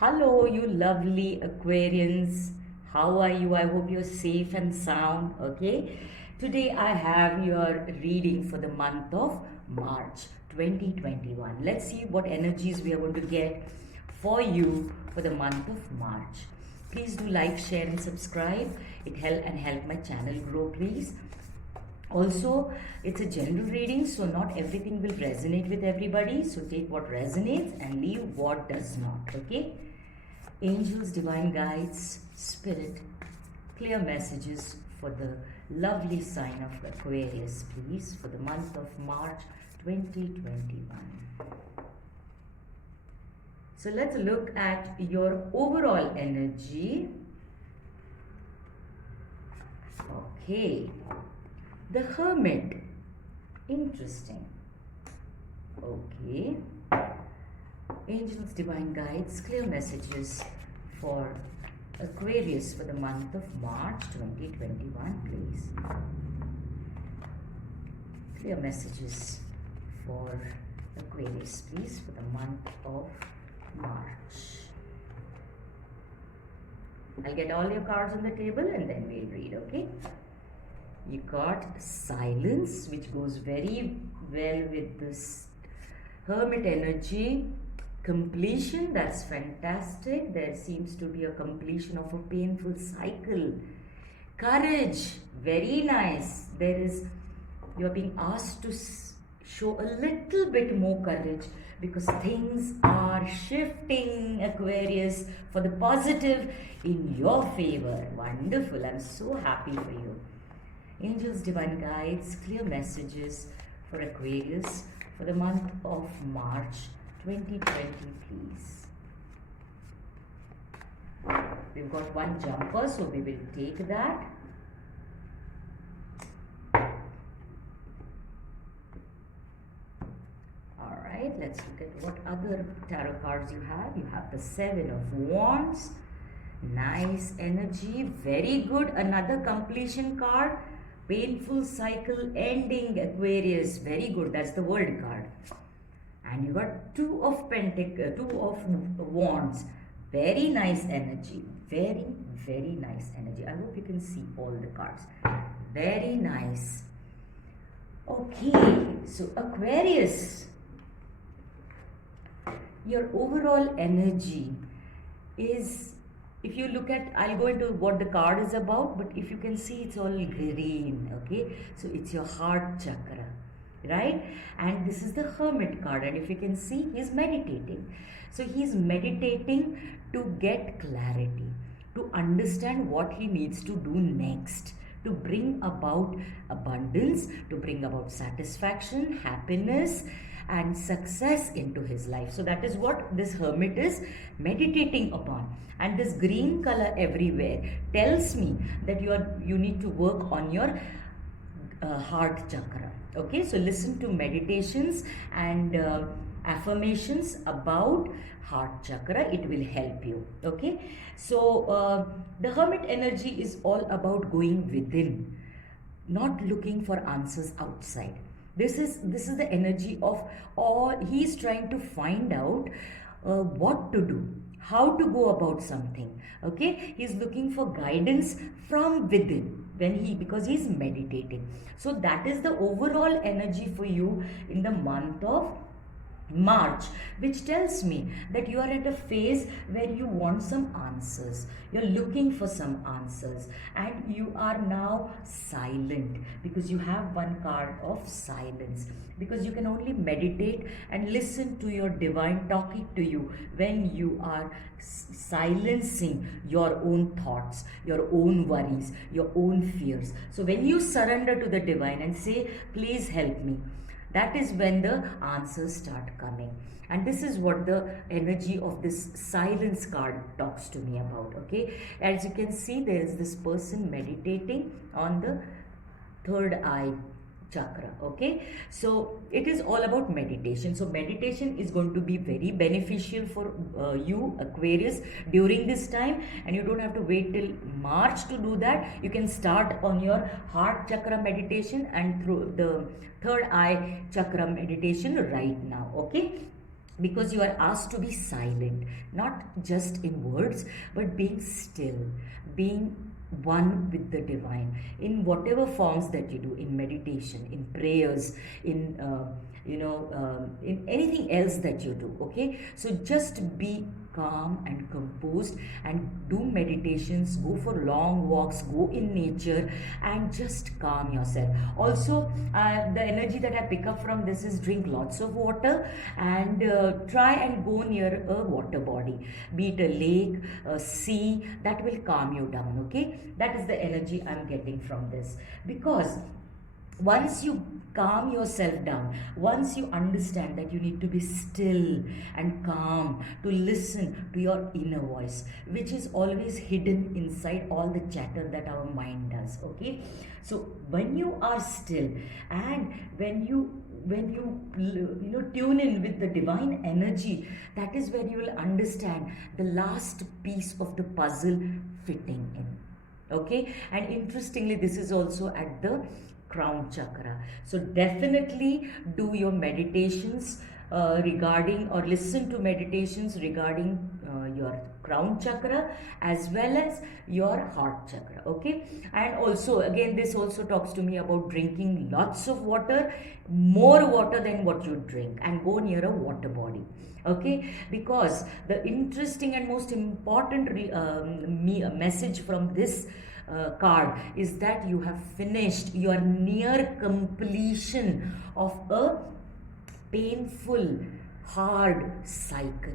Hello, you lovely Aquarians. How are you? I hope you're safe and sound. Okay. Today I have your reading for the month of March 2021. Let's see what energies we are going to get for you for the month of March. Please do like, share, and subscribe. It help my channel grow, please. Also, it's a general reading, so not everything will resonate with everybody. So take what resonates and leave what does not. Okay. Angels, divine guides, spirit, clear messages for the lovely sign of Aquarius, please, for the month of March 2021. So let's look at your overall energy. Okay. The Hermit. Interesting. Okay. Angels, divine guides, clear messages for Aquarius for the month of March 2021, please. Clear messages for Aquarius, please, for the month of March. I'll get all your cards on the table and then we'll read, okay? You got silence, which goes very well with this Hermit energy. Completion, that's fantastic. There seems to be a completion of a painful cycle. Courage, very nice. You're being asked to show a little bit more courage because things are shifting, Aquarius, for the positive in your favor. Wonderful. I'm so happy for you. Angels, divine guides, clear messages for Aquarius for the month of March 2020, please. We've got one jumper, so we will take that. Alright, let's look at what other tarot cards you have. You have the Seven of Wands. Nice energy, very good. Another completion card. Painful cycle ending, Aquarius. Very good. That's the World card. And you got Two of Wands. Very nice energy. Very, very nice energy. I hope you can see all the cards. Very nice. Okay, so Aquarius, your overall energy is, if you look at, I'll go into what the card is about, but if you can see, it's all green, okay? So it's your heart chakra, right? And this is the Hermit card, and if you can see, he's meditating. So he's meditating to get clarity, to understand what he needs to do next, to bring about abundance, to bring about satisfaction, happiness, and success into his life. So that is what this Hermit is meditating upon. And this green color everywhere tells me that you need to work on your heart chakra. Okay, so listen to meditations and affirmations about heart chakra. It will help you. Okay, so the Hermit energy is all about going within, not looking for answers outside. This is the energy of all. He's trying to find out what to do, how to go about something. Okay, he's looking for guidance from within because he's meditating. So that is the overall energy for you in the month of March, which tells me that you are at a phase where you want some answers. You're looking for some answers, and you are now silent because you have one card of silence, because you can only meditate and listen to your divine talking to you when you are silencing your own thoughts, your own worries, your own fears. So when you surrender to the divine and say, please help me, that is when the answers start coming. And this is what the energy of this silence card talks to me about. Okay, as you can see, there is this person meditating on the third eye chakra. Okay, so it is all about meditation. So meditation is going to be very beneficial for you, Aquarius, during this time, and you don't have to wait till March to do that. You can start on your heart chakra meditation and through the third eye chakra meditation right now. Okay, because you are asked to be silent, not just in words, but being still, being one with the divine in whatever forms that you do, in meditation, in prayers, in in anything else that you do. Okay, so just be calm and composed and do meditations, go for long walks, go in nature, and just calm yourself. Also, the energy that I pick up from this is drink lots of water, and try and go near a water body, be it a lake, a sea, that will calm you down. Okay, that is the energy I'm getting from this, because once you calm yourself down, once you understand that you need to be still and calm to listen to your inner voice, which is always hidden inside all the chatter that our mind does. Okay, so when you are still, and when you tune in with the divine energy, that is where you will understand the last piece of the puzzle fitting in. Okay, and interestingly, this is also at the crown chakra. So definitely do your meditations regarding, or listen to meditations regarding your crown chakra as well as your heart chakra. Okay, and also again, this also talks to me about drinking lots of water, more water than what you drink, and go near a water body. Okay, because the interesting and most important message from this card is that you have finished, you are near completion of a painful, hard cycle.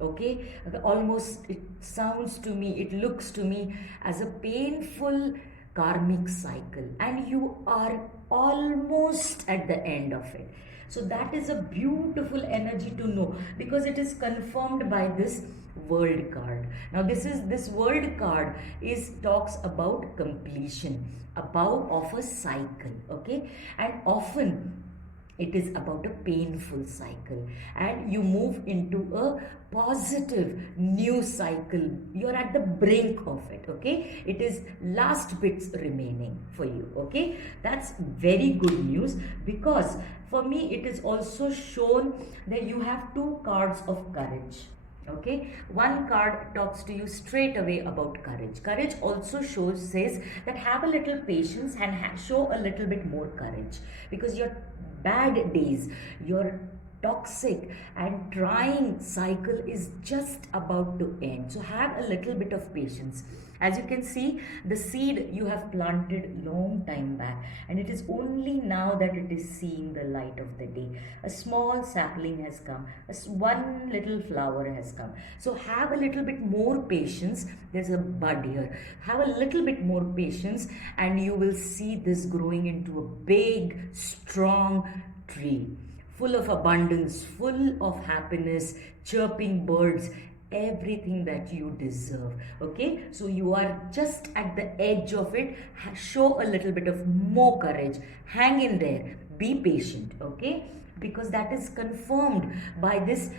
Okay, almost it sounds to me, it looks to me as a painful karmic cycle, and you are almost at the end of it. So that is a beautiful energy to know, because it is confirmed by this world card. Now this world card is talks about completion, about of a cycle. Okay, and often it is about a painful cycle, and you move into a positive new cycle. You're at the brink of it. Okay, it is last bits remaining for you. Okay, that's very good news, because for me it is also shown that you have two cards of courage. Okay, one card talks to you straight away about courage. Courage also says that have a little patience and show a little bit more courage, because your bad days, your toxic and trying cycle is just about to end. So have a little bit of patience. As you can see, the seed you have planted long time back, and it is only now that it is seeing the light of the day. A small sapling has come, one little flower has come. So have a little bit more patience. There's a bud here. Have a little bit more patience, and you will see this growing into a big, strong tree, full of abundance, full of happiness, chirping birds, everything that you deserve. Okay, so you are just at the edge of it. Show a little bit of more courage, hang in there, be patient. Okay, because that is confirmed by this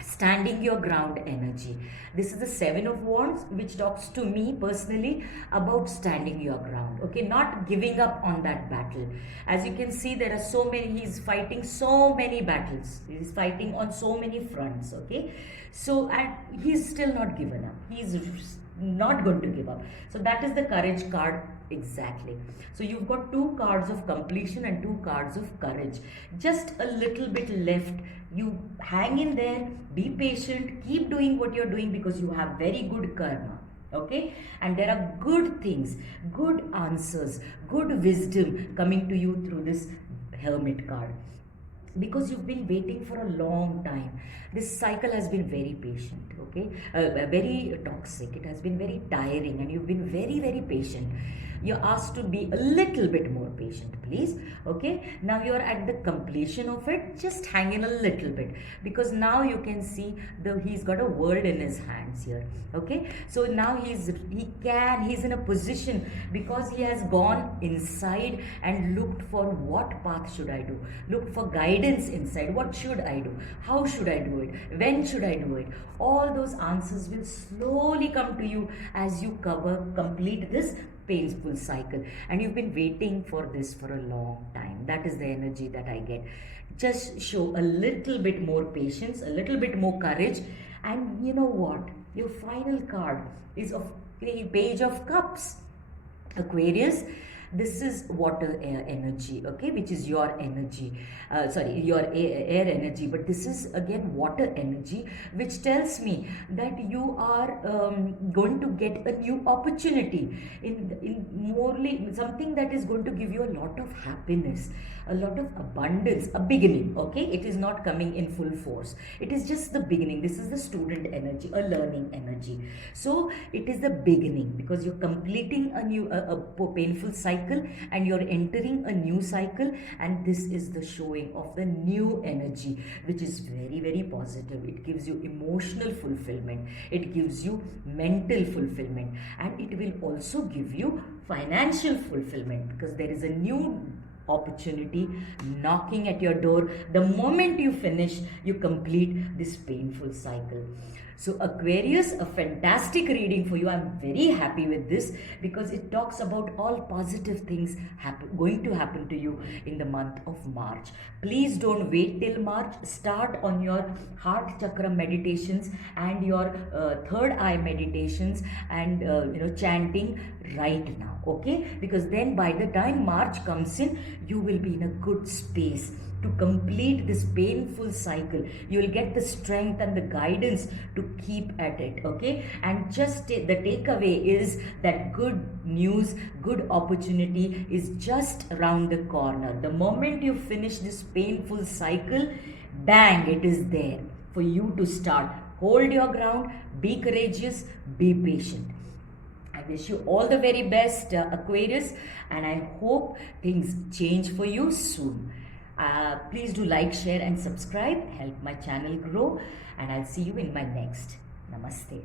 standing your ground energy. This is the Seven of Wands, which talks to me personally about standing your ground. Okay, not giving up on that battle. As you can see, there are so many, he's fighting so many battles, he's fighting on so many fronts. Okay, so and he's still not given up, he's not going to give up. So that is the courage card. Exactly. So you've got two cards of completion and two cards of courage. Just a little bit left. You hang in there, be patient, keep doing what you're doing, because you have very good karma. Okay, and there are good things, good answers, good wisdom coming to you through this Hermit card, because you've been waiting for a long time. This cycle has been very patient. Okay, very toxic, it has been very tiring, and you've been very, very patient. You're asked to be a little bit more patient, please. Okay, now you're at the completion of it. Just hang in a little bit, because now you can see he's got a world in his hands here. Okay, so now he's in a position, because he has gone inside and looked for what path should I do, looked for guidance inside. What should I do, how should I do it, when should I do it? All those answers will slowly come to you as you complete this painful cycle, and you've been waiting for this for a long time. That is the energy that I get. Just show a little bit more patience, a little bit more courage, and you know what, your final card is of the Page of Cups. Aquarius, this is water air energy, okay, which is your energy, sorry, your air energy, but this is again water energy, which tells me that you are going to get a new opportunity in morely something that is going to give you a lot of happiness, a lot of abundance, a beginning, okay. It is not coming in full force, it is just the beginning. This is the student energy, a learning energy. So it is the beginning, because you're completing a new a painful cycle and you're entering a new cycle, and this is the showing of the new energy, which is very, very positive. It gives you emotional fulfillment, it gives you mental fulfillment, and it will also give you financial fulfillment, because there is a new opportunity knocking at your door the moment you finish, you complete this painful cycle. So Aquarius, a fantastic reading for you. I'm very happy with this, because it talks about all positive things going to happen to you in the month of March. Please don't wait till March. Start on your heart chakra meditations and your third eye meditations, and chanting right now, okay? Because then by the time March comes in, you will be in a good space to complete this painful cycle. You will get the strength and the guidance to keep at it, okay? And just the takeaway is that good news, good opportunity is just around the corner. The moment you finish this painful cycle, bang, it is there for you to start. Hold your ground, be courageous, be patient. I wish you all the very best, Aquarius, and I hope things change for you soon. Please do like, share and subscribe. Help my channel grow, and I'll see you in my next. Namaste.